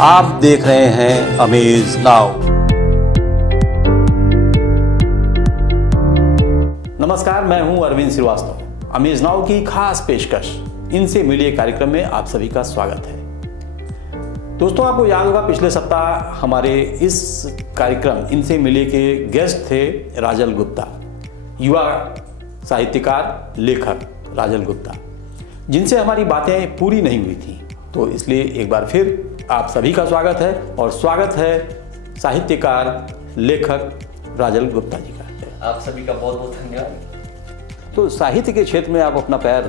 आप देख रहे हैं अमेज नाउ। नमस्कार, मैं हूं अरविंद श्रीवास्तव। अमेज नाउ की खास पेशकश इनसे मिलिए कार्यक्रम में आप सभी का स्वागत है। दोस्तों, आपको याद होगा पिछले सप्ताह हमारे इस कार्यक्रम इनसे मिलिए के गेस्ट थे राजल गुप्ता, युवा साहित्यकार लेखक राजल गुप्ता, जिनसे हमारी बातें पूरी नहीं हुई थी। तो इसलिए एक बार फिर आप सभी का स्वागत है और स्वागत है साहित्यकार लेखक राजल गुप्ता जी का। आप सभी का बहुत बहुत धन्यवाद। तो साहित्य के क्षेत्र में आप अपना पैर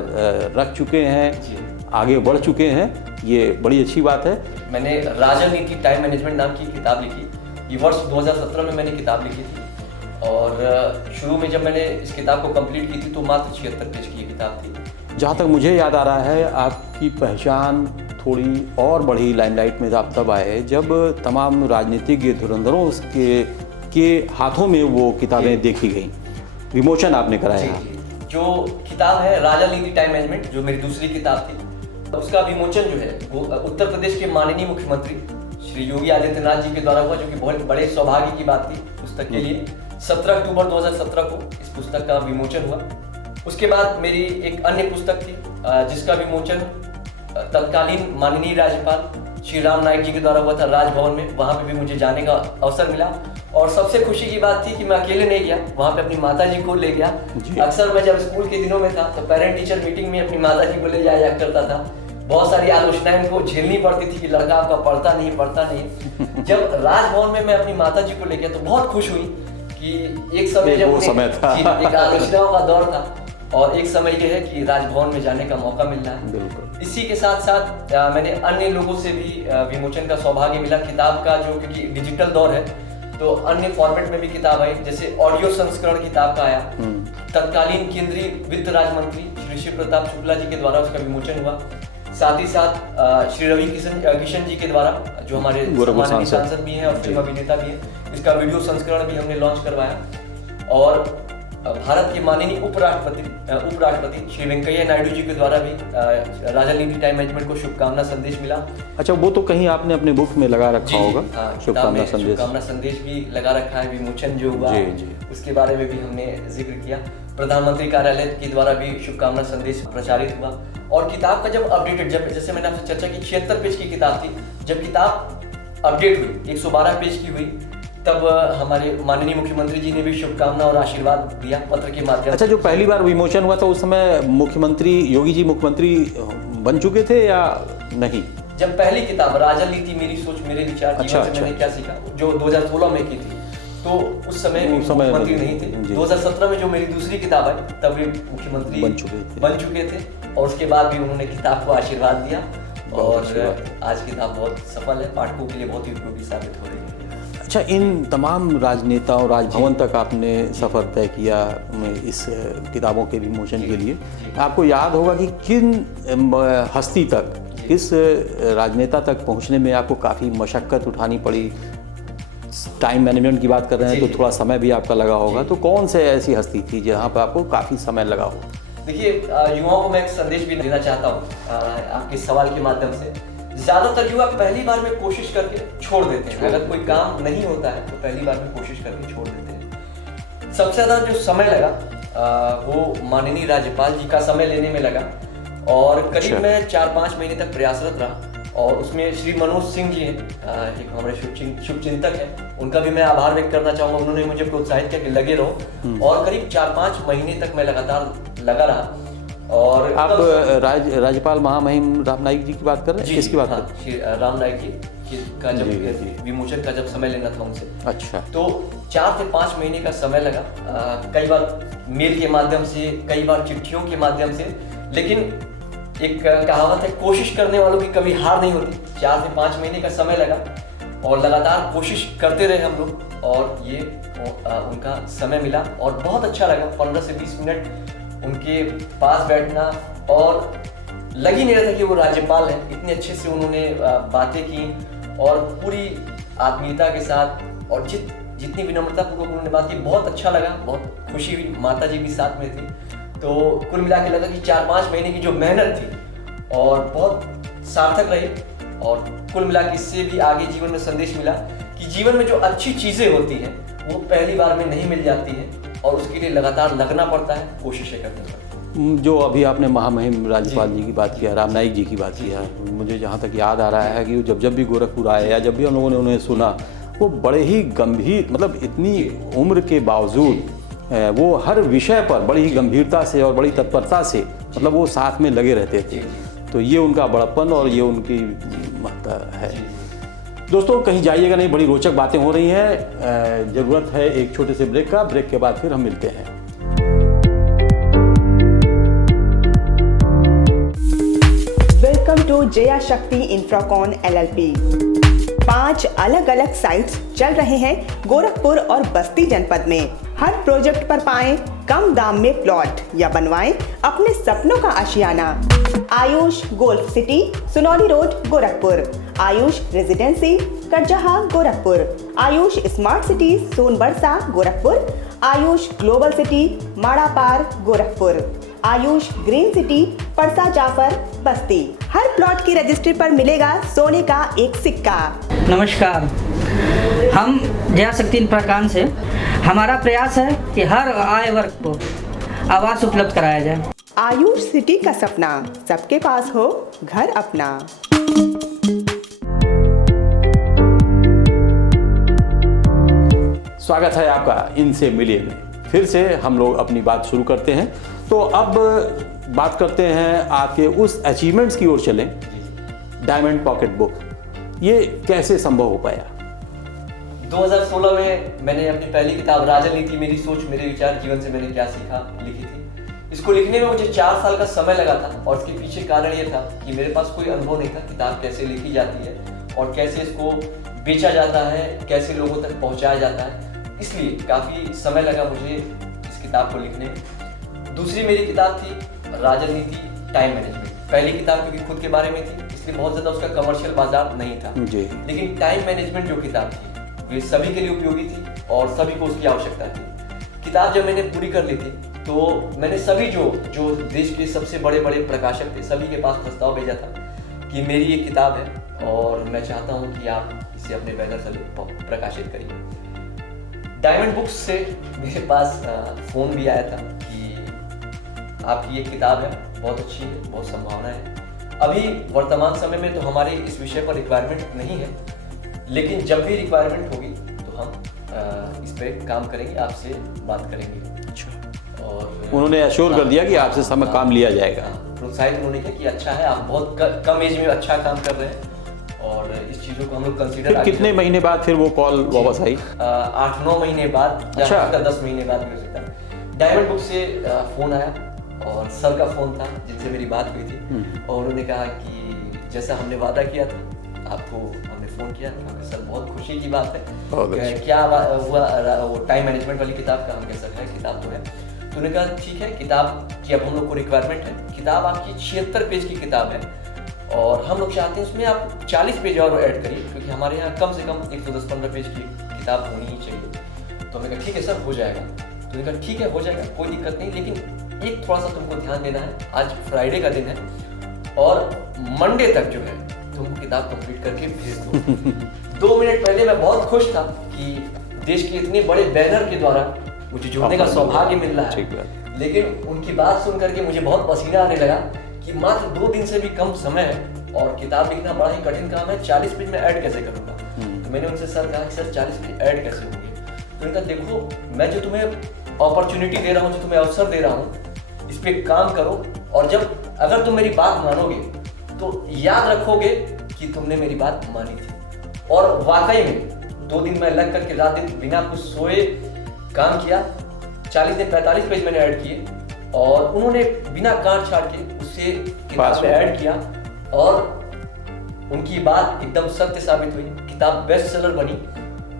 रख चुके हैं, आगे बढ़ चुके हैं, ये बड़ी अच्छी बात है। मैंने राजनीति टाइम मैनेजमेंट नाम की किताब लिखी। ये वर्ष 2017 में मैंने किताब लिखी थी और शुरू में जब मैंने इस किताब को कंप्लीट की थी तो मात्र 76 पेज की किताब थी। जहाँ तक मुझे याद आ रहा है, आपकी पहचान थोड़ी और बढ़ी, लाइमलाइट में आप तब आए जब तमाम राजनीतिक धुरंधरों के हाथों में वो किताबें देखी गई, विमोचन आपने कराया। जो किताब है राजनीति टाइम मैनेजमेंट, जो मेरी दूसरी किताब थी, उसका विमोचन जो है वो उत्तर प्रदेश के माननीय मुख्यमंत्री श्री योगी आदित्यनाथ जी के द्वारा हुआ, जो कि बहुत बड़े सौभाग्य की बात थी पुस्तक के लिए। 17 अक्टूबर 2017 को इस पुस्तक का विमोचन हुआ। उसके बाद मेरी एक अन्य पुस्तक थी जिसका विमोचन तत्कालीन माननीय राज्यपाल श्री राम नाईक जी के द्वारा हुआ था राजभवन में। वहाँ पे भी मुझे जाने का अवसर मिला और सबसे खुशी की बात थी कि मैं अकेले नहीं गया, वहाँ पे अपनी माता जी को ले गया। अक्सर मैं जब स्कूल के दिनों में था तो पेरेंट टीचर मीटिंग में अपनी माता जी को ले जाया करता था। बहुत सारी आलोचनाएं उनको झेलनी पड़ती थी कि लड़का आपका पढ़ता नहीं। जब राजभवन में मैं अपनी माता जी को ले गया तो बहुत खुश हुई कि एक समय जब एक आलोचनाओं का दौर था और एक समय यह है कि राजभवन में जाने का मौका मिल रहा है। इसी के साथ साथ मैंने अन्य लोगों से भी विमोचन का सौभाग्य मिला किताब का, जो क्योंकि डिजिटल दौर है तो अन्य फॉर्मेट में भी किताब आई। जैसे ऑडियो संस्करण किताब का आया, तत्कालीन केंद्रीय वित्त राज्य मंत्री श्री शिव प्रताप शुक्ला जी के द्वारा उसका विमोचन हुआ। साथ ही साथ श्री रवि किशन जी के द्वारा, जो हमारे सम्मानित सांसद भी हैं और फिल्म अभिनेता भी हैं, इसका वीडियो संस्करण भी हमने लॉन्च करवाया। और भारत के माननीय उपराष्ट्रपति श्री वेंकैया नायडू जी के द्वारा भी राजनीति टाइम मैनेजमेंट को शुभकामना संदेश मिला। अच्छा, वो तो कहीं आपने अपने बुक में लगा रखा होगा। शुभकामना संदेश भी लगा रखा है। विमोचन जो हुआ उसके बारे में भी हमने जिक्र किया। प्रधानमंत्री कार्यालय के द्वारा भी शुभकामना संदेश प्रचारित हुआ। और किताब का जब अपडेटेड, जब जैसे मैंने आपसे चर्चा की 76 पेज की किताब थी, जब किताब अपडेट हुई 112 पेज की हुई, तब हमारे माननीय मुख्यमंत्री जी ने भी शुभकामना और आशीर्वाद दिया पत्र के माध्यम से। अच्छा, जो पहली बार विमोचन हुआ था उस समय मुख्यमंत्री योगी जी मुख्यमंत्री बन चुके थे या नहीं? जब पहली किताब राजनीति मेरी सोच मेरे विचार, मैंने क्या सीखा, जो 2016 में की थी, तो उस समय मुख्यमंत्री नहीं थे। 2017 में जो मेरी दूसरी किताब है तब वे मुख्यमंत्री बन चुके थे और उसके बाद भी उन्होंने किताब को आशीर्वाद दिया और आज किताब बहुत सफल है, पाठकों के लिए बहुत ही उपयोगी साबित हो रही है। अच्छा, इन तमाम राजनेताओं, राजभवन तक आपने सफ़र तय किया इस किताबों के विमोचन के लिए। आपको याद होगा कि किन हस्ती तक, किस राजनेता तक पहुंचने में आपको काफ़ी मशक्क़त उठानी पड़ी? टाइम मैनेजमेंट की बात कर रहे हैं तो थोड़ा समय भी आपका लगा होगा, तो कौन से ऐसी हस्ती थी जहाँ पर आपको काफ़ी समय लगा हो? देखिए, युवाओं को मैं एक संदेश भी देना चाहता हूँ आपके सवाल के माध्यम से। ज्यादातर युवा पहली बार में कोशिश करके छोड़ देते हैं। अगर कोई काम नहीं होता है तो पहली बार में कोशिश करके छोड़ देते हैं। सबसे ज्यादा जो समय लगा वो माननीय राज्यपाल जी का समय लेने में लगा और करीब मैं 4-5 महीने तक प्रयासरत रहा। और उसमें श्री मनोज सिंह जी हैं, एक हमारे शुभचिंतक हैं, उनका भी मैं आभार व्यक्त करना चाहूँगा। उन्होंने मुझे प्रोत्साहित किया कि लगे रहो और करीब 4-5 महीने तक मैं लगातार लगा रहा। और आप राज्यपाल महामहिम राम नाईक जी की बात कर रहे हैं? किसकी बात कर रहे हैं? राम नाईक जी का जब विमोचन का जब समय लेना था उनसे, अच्छा, तो 4 से 5 महीने का समय लगा। कई बार मेल के माध्यम से, कई बार चिट्ठियों के माध्यम से, लेकिन एक कहावत है, कोशिश करने वालों की कभी हार नहीं होती। 4 से 5 महीने का समय लगा और लगातार कोशिश करते रहे हम लोग और ये उनका समय मिला और बहुत अच्छा लगा। 15 से 20 मिनट उनके पास बैठना और लग ही नहीं रहा था कि वो राज्यपाल हैं। इतने अच्छे से उन्होंने बातें की और पूरी आत्मीयता के साथ और जितनी विनम्रतापूर्वक उन्होंने बात की, बहुत अच्छा लगा, बहुत खुशी हुई। माता जी भी साथ में थी। तो कुल मिला के लगा कि 4-5 महीने की जो मेहनत थी और बहुत सार्थक रही और कुल मिला के इससे भी आगे जीवन में संदेश मिला कि जीवन में जो अच्छी चीज़ें होती हैं वो पहली बार में नहीं मिल जाती हैं और उसके लिए लगातार लगना पड़ता है, कोशिशें करनी पड़ती हैं। जो अभी आपने महामहिम राज्यपाल जी की बात किया, राम नाईक जी की बात किया, मुझे जहाँ तक याद आ रहा है कि जब भी गोरखपुर आए या जब भी हम लोगों ने उन्हें सुना, वो बड़े ही गंभीर, मतलब इतनी उम्र के बावजूद वो हर विषय पर बड़ी ही गंभीरता से और बड़ी तत्परता से मतलब वो साथ में लगे रहते थे। तो ये उनका बड़प्पन और ये उनकी महत्ता है। दोस्तों कहीं जाइएगा नहीं, बड़ी रोचक बातें हो रही हैं। ज़रूरत है एक छोटे से ब्रेक का। ब्रेक के बाद फिर हम मिलते हैं। वेलकम टू जया शक्ति इंफ्राकॉन LLP। 5 अलग अलग साइट्स चल रहे हैं गोरखपुर और बस्ती जनपद में। हर प्रोजेक्ट पर पाएं कम दाम में प्लॉट या बनवाएं अपने सपनों का आशियाना। Ayush golf city, Sunauli road, Gorakhpur. Ayush residency, Karjaha, Gorakhpur. Ayush smart city, Sonbarsa, Gorakhpur. Ayush global city, Marapar, Gorakhpur. Ayush green city, Parsa Jafar, Basti. हर प्लॉट की रजिस्ट्री पर मिलेगा सोने का एक सिक्का। नमस्कार, हम जया शक्ति इंफ्राकॉन से। हमारा प्रयास है कि हर आय वर्ग को आवास उपलब्ध कराया जाए। आयुष सिटी का सपना, सबके पास हो घर अपना। स्वागत है आपका इनसे मिलिए में। फिर से हम लोग अपनी बात शुरू करते हैं। तो अब बात करते हैं आपके उस अचीवमेंट्स की ओर चलें। डायमंड पॉकेट बुक, ये कैसे संभव हो पाया? 2016 में मैंने अपनी पहली किताब राजनीति मेरी सोच मेरे विचार जीवन से मैंने क्या सीखा लिखी थी। इसको लिखने में मुझे 4 साल का समय लगा था और इसके पीछे कारण ये था कि मेरे पास कोई अनुभव नहीं था किताब कैसे लिखी जाती है और कैसे इसको बेचा जाता है, कैसे लोगों तक पहुंचाया जाता है। इसलिए काफ़ी समय लगा मुझे इस किताब को लिखने में। दूसरी मेरी किताब थी राजनीति टाइम मैनेजमेंट। पहली किताब क्योंकि खुद के बारे में थी इसलिए बहुत ज़्यादा उसका कमर्शियल बाजार नहीं था जी। लेकिन टाइम मैनेजमेंट जो किताब थी वे सभी के लिए उपयोगी थी और सभी को उसकी आवश्यकता थी। किताब जब मैंने पूरी कर ली थी तो मैंने सभी जो देश के सबसे बड़े बड़े प्रकाशक थे सभी के पास प्रस्ताव भेजा था कि मेरी ये किताब है और मैं चाहता हूँ कि आप इसे अपने बैनर से प्रकाशित करिए। डायमंड बुक्स से मेरे पास फ़ोन भी आया था कि आपकी ये किताब है, बहुत अच्छी है, बहुत संभावना है। अभी वर्तमान समय में तो हमारे इस विषय पर रिक्वायरमेंट नहीं है, लेकिन जब भी रिक्वायरमेंट होगी तो हम इस पर काम करेंगे, आपसे बात करेंगे। अच्छा। और उन्होंने एश्योर कर दिया कि आपसे समय काम लिया जाएगा। प्रोत्साहित उन्होंने किया कि अच्छा है, आप बहुत कम एज में अच्छा काम कर रहे हैं और इस चीज़ों को हम लोग कंसीडर। कितने महीने बाद फिर वो कॉल वापस आई? 8-9 महीने बाद, अच्छा। 10 महीने बाद भी हो सकता है। डायमंड बुक से फ़ोन आया और सर का फ़ोन था जिनसे मेरी बात हुई थी और उन्होंने कहा कि जैसा हमने वादा किया था आपको हमने फ़ोन किया। सर बहुत खुशी की बात है, क्या हुआ वो टाइम मैनेजमेंट वाली किताब का? हम कह सकते हैं किताब तो है। तो उन्होंने कहा ठीक है, किताब की अब हम लोग को रिक्वायरमेंट है। किताब आपकी 76 पेज की किताब है और हम लोग चाहते हैं उसमें आप 40 पेज और ऐड करिए क्योंकि हमारे यहाँ कम से कम 110-15 पेज की किताब होनी ही चाहिए। तो हमने कहा ठीक है सर, हो जाएगा। तो उन्होंने कहा ठीक है, हो जाएगा, कोई दिक्कत नहीं, लेकिन एक थोड़ा सा तुमको ध्यान देना है। आज फ्राइडे का दिन है और मंडे तक जो है तुमको किताब कंप्लीट करके भेज दो। 2 मिनट पहले मैं बहुत खुश था कि देश के इतने बड़े बैनर के द्वारा मुझे जुड़ने का सौभाग्य मिल रहा है, लेकिन उनकी बात सुन करके मुझे बहुत पसीना आने लगा कि मात्र 2 दिन से भी कम समय है और किताब लिखना बड़ा ही कठिन काम है, 40 पेज में ऐड कैसे करूँगा? तो मैंने उनसे सर कहा कि सर 40 पेज ऐड कैसे होंगे? तो उन्होंने कहा देखो, मैं जो तुम्हें अपॉर्चुनिटी दे रहा हूँ, जो तुम्हें अवसर दे रहा हूँ, इस पर काम करो और जब अगर तुम मेरी बात मानोगे तो याद रखोगे कि तुमने मेरी बात मानी थी। और वाकई में 2 दिन मैं लग करके रात दिन बिना कुछ सोए काम किया। 40 दिन 45 पेज मैंने ऐड किए और उन्होंने बिना काट छाट के उसे किताब में ऐड किया और उनकी बात एकदम सत्य साबित हुई। किताब बेस्ट सेलर बनी।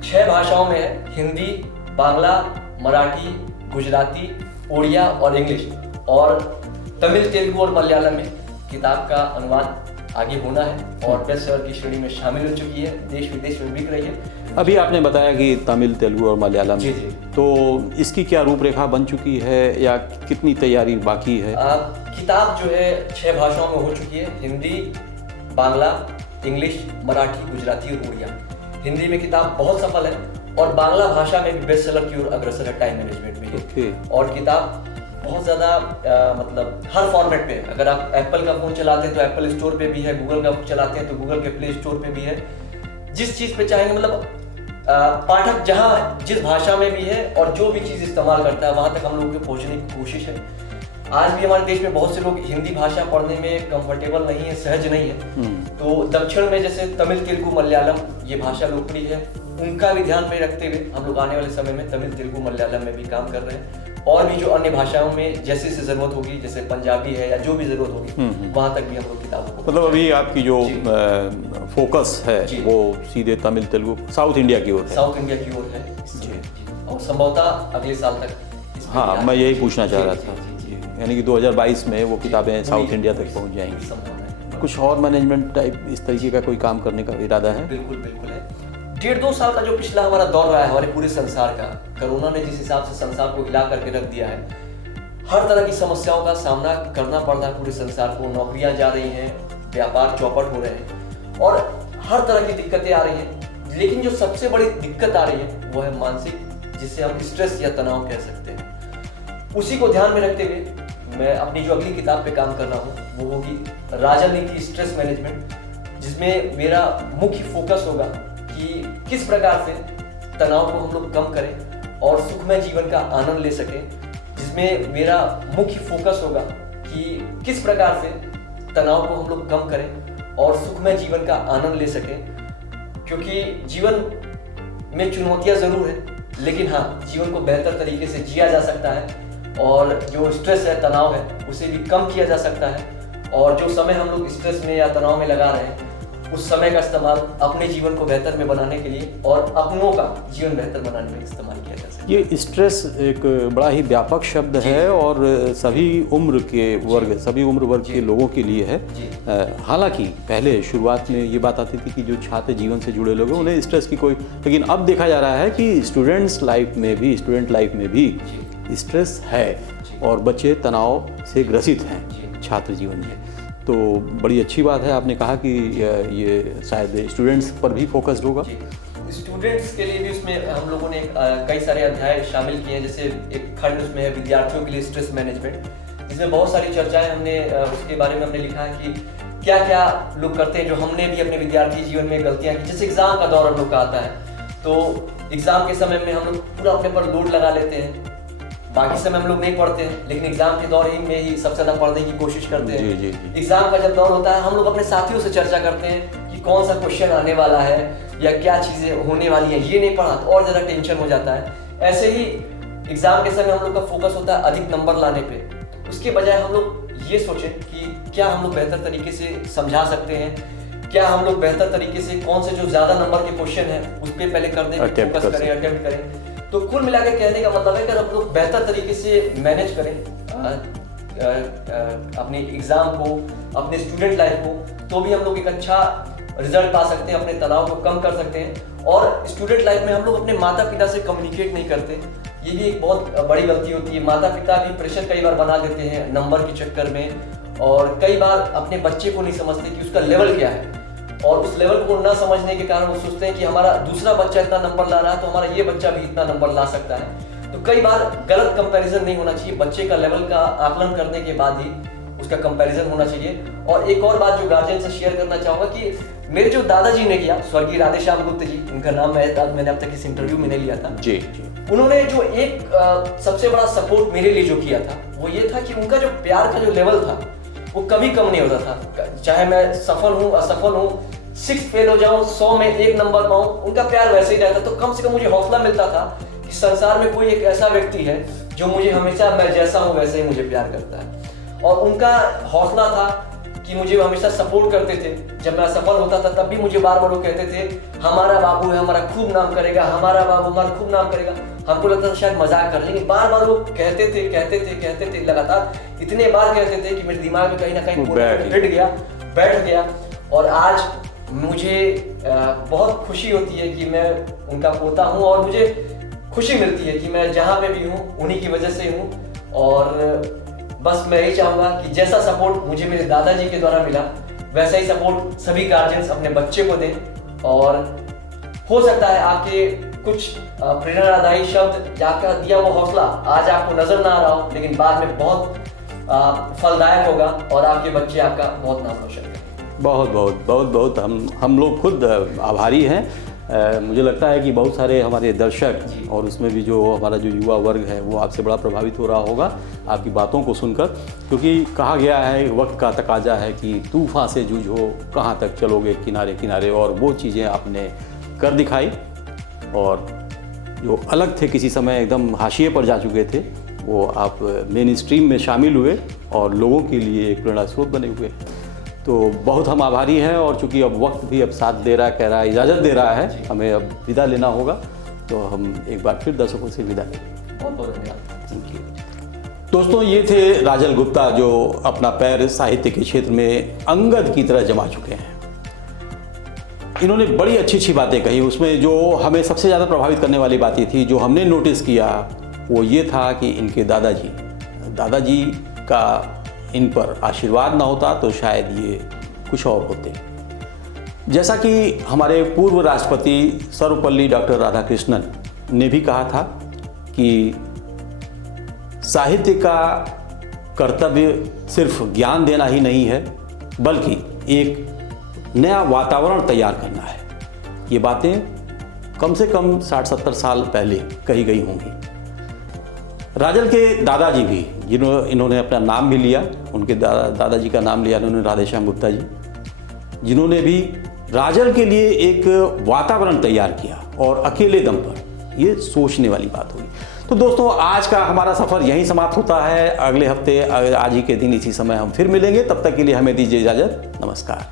6 भाषाओं में है, हिंदी, बांग्ला, मराठी, गुजराती, उड़िया और इंग्लिश, और तमिल, तेलुगु और मलयालम में किताब का अनुवाद आगे होना है और बेस्ट सेलर की श्रेणी में शामिल हो चुकी है, देश विदेश में बिक रही है। अभी आपने बताया कि तमिल, तेलुगु और मलयालम, जी। तो इसकी क्या रूपरेखा बन चुकी है या कितनी तैयारी बाकी है? किताब जो है 6 भाषाओं में हो चुकी है, हिंदी, बांग्ला, इंग्लिश, मराठी, गुजराती और उड़िया। हिंदी में किताब बहुत सफल है और बांग्ला भाषा में भी बेस्ट सेलर की ओर अग्रसर है टाइम मैनेजमेंट में। और किताब बहुत ज़्यादा मतलब हर फॉर्मेट पे है। अगर आप एप्पल का फ़ोन चलाते हैं तो एप्पल स्टोर पे भी है, गूगल का चलाते हैं तो गूगल के प्ले स्टोर पे भी है। जिस चीज़ पे चाहेंगे मतलब पाठक जहाँ जिस भाषा में भी है और जो भी चीज़ इस्तेमाल करता है वहाँ तक हम लोगों की पहुँचने की कोशिश है। आज भी हमारे देश में बहुत से लोग हिंदी भाषा पढ़ने में कंफर्टेबल नहीं है, सहज नहीं है। तो दक्षिण में जैसे तमिल, तेलुगु, मलयालम ये भाषा लोकप्रिय है, उनका भी ध्यान में रखते हुए हम लोग आने वाले समय में तमिल, तेलुगु, मलयालम में भी काम कर रहे हैं। और भी जो अन्य भाषाओं में जैसे जरूरत होगी, जैसे पंजाबी है या जो भी जरूरत होगी वहाँ तक भी हम लोग किताबों को मतलब अभी आपकी जो फोकस है वो सीधे तमिल, तेलुगु, साउथ इंडिया की ओर है। साउथ इंडिया की ओर है और संभवतः अगले साल तक। हाँ, मैं यही पूछना चाह रहा था, यानी कि 2022 में वो किताबें साउथ इंडिया तक पहुंच जाएंगी। कुछ और मैनेजमेंट टाइप इस तरीके का कोई काम करने का इरादा है? बिल्कुल बिल्कुल है। 1.5-2 साल का जो पिछला हमारा दौर रहा है हमारे पूरे संसार का, कोरोना ने जिस हिसाब से संसार को हिला करके रख दिया है, हर तरह की समस्याओं का सामना करना पड़ रहा है पूरे संसार को। नौकरियां जा रही हैं, व्यापार चौपट हो रहे हैं और हर तरह की दिक्कतें आ रही हैं। लेकिन जो सबसे बड़ी दिक्कत आ रही है वो है मानसिक, जिसे हम स्ट्रेस या तनाव कह सकते हैं। उसी को ध्यान में रखते हुए मैं अपनी जो अगली किताब पे काम कर रहा हूँ वो होगी राजनीति स्ट्रेस मैनेजमेंट, जिसमें मेरा मुख्य फोकस होगा कि किस प्रकार से तनाव को हम लोग कम करें और सुखमय जीवन का आनंद ले सकें। जिसमें मेरा मुख्य फोकस होगा कि किस प्रकार से तनाव को हम लोग कम करें और सुखमय जीवन का आनंद ले सकें। क्योंकि जीवन में चुनौतियां जरूर है, लेकिन हाँ, जीवन को बेहतर तरीके से जिया जा सकता है और जो स्ट्रेस है, तनाव है, उसे भी कम किया जा सकता है। और जो समय हम लोग स्ट्रेस में या तनाव में लगा रहे हैं उस समय का इस्तेमाल अपने जीवन को बेहतर में बनाने के लिए और अपनों का जीवन बेहतर बनाने में इस्तेमाल किया जा सकता है। ये स्ट्रेस एक बड़ा ही व्यापक शब्द है और सभी उम्र के वर्ग, सभी उम्र वर्ग के लोगों के लिए है। हालांकि पहले शुरुआत में ये बात आती थी कि जो छात्र जीवन से जुड़े लोग हैं उन्हें स्ट्रेस की कोई, लेकिन अब देखा जा रहा है कि स्टूडेंट लाइफ में भी स्ट्रेस है और बच्चे तनाव से ग्रसित हैं छात्र जीवन में। तो बड़ी अच्छी बात है, आपने कहा कि ये शायद स्टूडेंट्स पर भी फोकस्ड होगा। स्टूडेंट्स के लिए भी उसमें हम लोगों ने कई सारे अध्याय शामिल किए हैं। जैसे एक खंड उसमें है विद्यार्थियों के लिए स्ट्रेस मैनेजमेंट, जिसमें बहुत सारी चर्चाएं हमने उसके बारे में हमने लिखा है कि क्या क्या लोग करते हैं जो हमने भी अपने विद्यार्थी जीवन में गलतियां की। जैसे एग्जाम का दौर हम लोग का आता है तो एग्जाम के समय में हम लोग पूरा अपने पर लोड लगा लेते हैं, बाकी समय हम लोग नहीं पढ़ते हैं, लेकिन एग्जाम के दौर ही में ही सबसे ज्यादा पढ़ने की कोशिश करते हैं। एग्जाम का जब दौर होता है हम लोग अपने साथियों से चर्चा करते हैं कि कौन सा क्वेश्चन आने वाला है या क्या चीजें होने वाली है, ये नहीं पढ़ा तो और ज्यादा टेंशन हो जाता है। ऐसे ही एग्जाम के समय हम लोग का फोकस होता है अधिक नंबर लाने पे। उसके बजाय हम लोग ये सोचें कि क्या हम लोग बेहतर तरीके से समझा सकते हैं, क्या हम लोग बेहतर तरीके से कौन से जो ज्यादा नंबर के क्वेश्चन है उस पर पहले करने पे फोकस करें, अटेम्प्ट करें। तो कुल मिला के कहने का मतलब है कि हम लोग बेहतर तरीके से मैनेज करें अपने एग्जाम को, अपने स्टूडेंट लाइफ को, तो भी हम लोग एक अच्छा रिजल्ट पा सकते हैं, अपने तनाव को कम कर सकते हैं। और स्टूडेंट लाइफ में हम लोग अपने माता पिता से कम्युनिकेट नहीं करते, ये भी एक बहुत बड़ी गलती होती है। माता पिता भी प्रेशर कई बार बना देते हैं नंबर के चक्कर में और कई बार अपने बच्चे को नहीं समझते कि उसका लेवल क्या है और उस लेवल को न समझने के कारण वो सोचते हैं कि हमारा दूसरा बच्चा इतना नंबर ला रहा है तो हमारा ये बच्चा भी इतना नंबर ला सकता है। तो कई बार गलत कंपैरिजन नहीं होना चाहिए, बच्चे का लेवल का आकलन करने के बाद ही उसका कंपैरिजन होना चाहिए। और एक और बात जो गार्जियन से शेयर करना चाहूँगा कि मेरे जो दादाजी ने किया, स्वर्गीय राधेश्याम गुप्त जी, उनका नाम मैंने अब तक इस इंटरव्यू में नहीं लिया था जी। उन्होंने जो एक सबसे बड़ा सपोर्ट मेरे लिए जो किया था वो ये था कि उनका जो प्यार का जो लेवल था वो कभी कम नहीं होता था। चाहे मैं सफल हूँ असफल हूँ, 6 फेल हो जाऊँ, 100 में 1 नंबर पाऊँ, उनका प्यार वैसे ही रहता। तो कम से कम मुझे हौसला मिलता था कि संसार में कोई एक ऐसा व्यक्ति है जो मुझे हमेशा मैं जैसा हूँ वैसे ही मुझे प्यार करता है। और उनका हौसला था कि मुझे हमेशा सपोर्ट करते थे। जब मैं असफल होता था तब भी मुझे बार बार वो कहते थे हमारा बाबू है, हमारा खूब नाम करेगा, हमारा बाबू हमारा खूब नाम करेगा। हमको लगता था शायद मजाक कर, लेकिन बार बार वो कहते थे लगातार इतने बार कहते थे कि मेरे दिमाग में कहीं ना कहीं बैठ गया। और आज मुझे बहुत खुशी होती है कि मैं उनका पोता हूँ और मुझे खुशी मिलती है कि मैं जहाँ पे भी हूँ उन्हीं की वजह से हूँ। और बस मैं यही चाहूँगा कि जैसा सपोर्ट मुझे मेरे दादाजी के द्वारा मिला वैसा ही सपोर्ट सभी गार्जियंस अपने बच्चे को दें। और हो सकता है आपके कुछ प्रेरणादायी शब्द या आपका दिया वो हौसला आज आपको नजर ना आ रहा हो, लेकिन बाद में बहुत फलदायक होगा और आपके बच्चे आपका बहुत नाम रोशन करेंगे। बहुत बहुत बहुत बहुत हम लोग खुद आभारी हैं। मुझे लगता है कि बहुत सारे हमारे दर्शक और उसमें भी जो हमारा जो युवा वर्ग है वो आपसे बड़ा प्रभावित हो रहा होगा आपकी बातों को सुनकर, क्योंकि कहा गया है वक्त का तकाजा है कि तूफान से जूझो कहाँ तक चलोगे किनारे किनारे, और वो चीज़ें आपने कर दिखाई। और जो अलग थे किसी समय एकदम हाशिए पर जा चुके थे वो आप मेन स्ट्रीम में शामिल हुए और लोगों के लिए एक प्रेरणा स्रोत बने हुए। तो बहुत हम आभारी हैं। और चूंकि अब वक्त भी अब साथ दे रहा है, कह रहा है, इजाज़त दे रहा है, हमें अब विदा लेना होगा, तो हम एक बार फिर दर्शकों से विदा लें। बहुत बहुत धन्यवाद। Thank you. दोस्तों, ये थे राजल गुप्ता जो अपना पैर साहित्य के क्षेत्र में अंगद की तरह जमा चुके हैं। इन्होंने बड़ी अच्छी अच्छी बातें कही। उसमें जो हमें सबसे ज़्यादा प्रभावित करने वाली बात ये थी, जो हमने नोटिस किया वो ये था कि इनके दादाजी का इन पर आशीर्वाद ना होता तो शायद ये कुछ और होते। जैसा कि हमारे पूर्व राष्ट्रपति सर्वपल्ली डॉक्टर राधाकृष्णन ने भी कहा था कि साहित्य का कर्तव्य सिर्फ ज्ञान देना ही नहीं है, बल्कि एक नया वातावरण तैयार करना है। ये बातें कम से कम 60-70 साल पहले कही गई होंगी। राजल के दादाजी भी, इन्होंने अपना नाम भी लिया, उनके दादाजी का नाम लिया उन्होंने राधेश्याम गुप्ता जी, जिन्होंने भी राजल के लिए एक वातावरण तैयार किया और अकेले दम पर, ये सोचने वाली बात होगी। तो दोस्तों, आज का हमारा सफ़र यहीं समाप्त होता है। अगले हफ्ते आज ही के दिन इसी समय हम फिर मिलेंगे। तब तक के लिए हमें दीजिए इजाज़त। नमस्कार।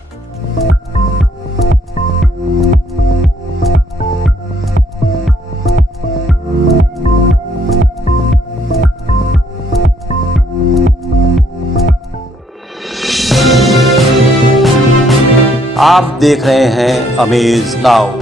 आप देख रहे हैं अमेज नाउ।